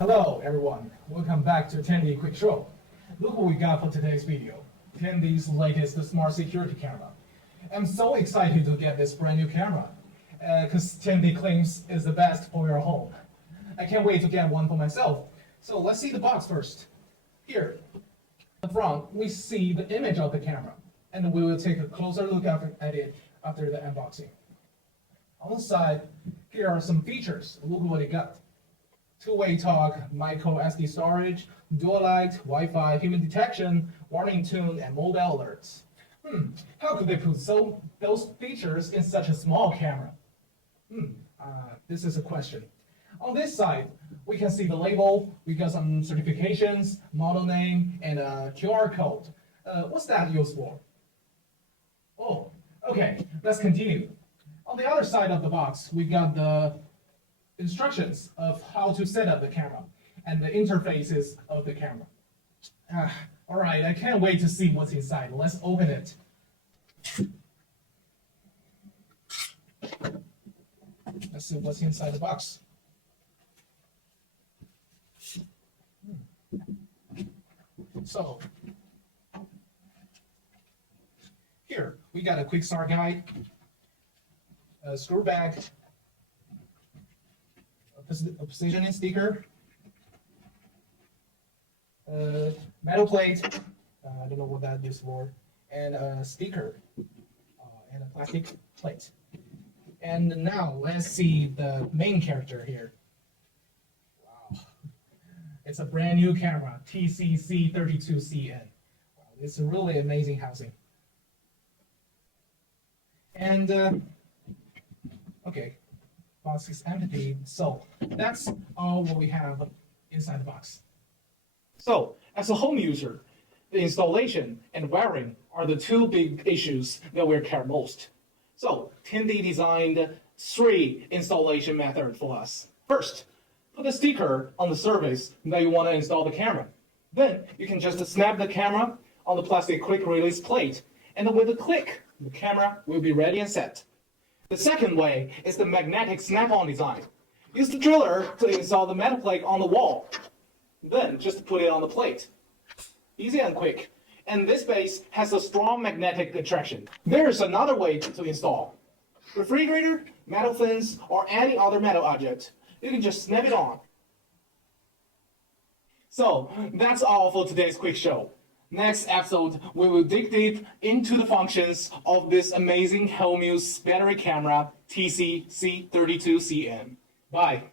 Hello everyone, welcome back to Tiandy Quick Show. Look what we got for today's video. Tiandy's latest smart security camera. I'm so excited to get this brand new camera because Tiandy claims it's the best for your home. I can't wait to get one for myself. So let's see the box first. Here, in the front, we see the image of the camera, and we will take a closer look at it after the unboxing. On the side, here are some features. Look what it got. Two-way talk, micro SD storage, dual light, Wi-Fi, human detection, warning tone, and mobile alerts. How could they put those features in such a small camera? This is a question. On this side, we can see the label, we got some certifications, model name, and a QR code. What's that used for? Oh, okay, let's continue. On the other side of the box, we got the instructions of how to set up the camera and the interfaces of the camera. All right, I can't wait to see what's inside. Let's open it. Let's see what's inside the box. So, here we got a quick start guide, a screw bag, a positioning sticker, metal plate, I don't know what that is for, and a sticker, and a plastic plate. And now let's see the main character here. Wow, it's a brand new camera, TCC32CN. Wow, it's a really amazing housing. And okay. Box is empty, so that's all what we have inside the box. So, as a home user, the installation and wiring are the two big issues that we care most. So, Tiandy designed 3 installation methods for us. First, put a sticker on the surface that you want to install the camera. Then, you can just snap the camera on the plastic quick release plate, and with a click, the camera will be ready and set. The second way is the magnetic snap-on design. Use the driller to install the metal plate on the wall. Then just put it on the plate. Easy and quick. And this base has a strong magnetic attraction. There is another way to install. Refrigerator, metal fins, or any other metal object. You can just snap it on. So that's all for today's quick show. Next episode, we will dig deep into the functions of this amazing Hellmuse battery camera TCC32CN. Bye.